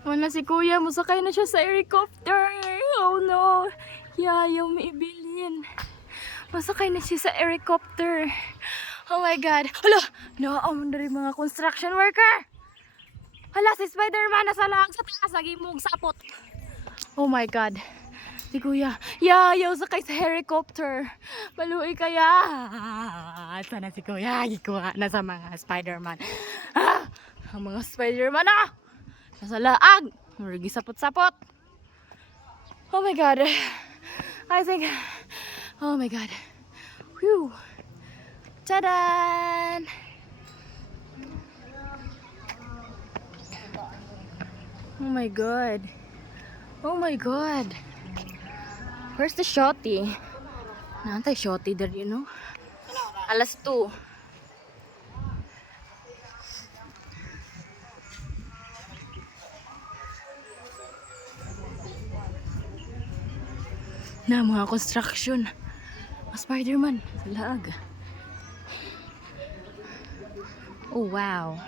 Wala si kuya, musakay na siya sa helicopter. Oh no. Yayaw may ibilin. Masakay na siya sa helicopter. Oh my god. Hala! Naamon na rin mga construction worker. Hala, si Spider-Man nasa lang sa taas. Lagi mong sapot. Oh my god. Si kuya, yayaw sakay sa helicopter. Maluoy kaya. Sana si kuya, ikuha na sa mga Spider-Man. Ah! Ang mga Spider-Man nasa laag. Maragi sapot-sapot. Oh my god. I think, oh my god. Whew. Tadan! Oh my god. Oh my god. Where's the shotty? Naantay shotty there, you know? Alas 2. Na mga construction. Spider-Man sa laag. Oh wow.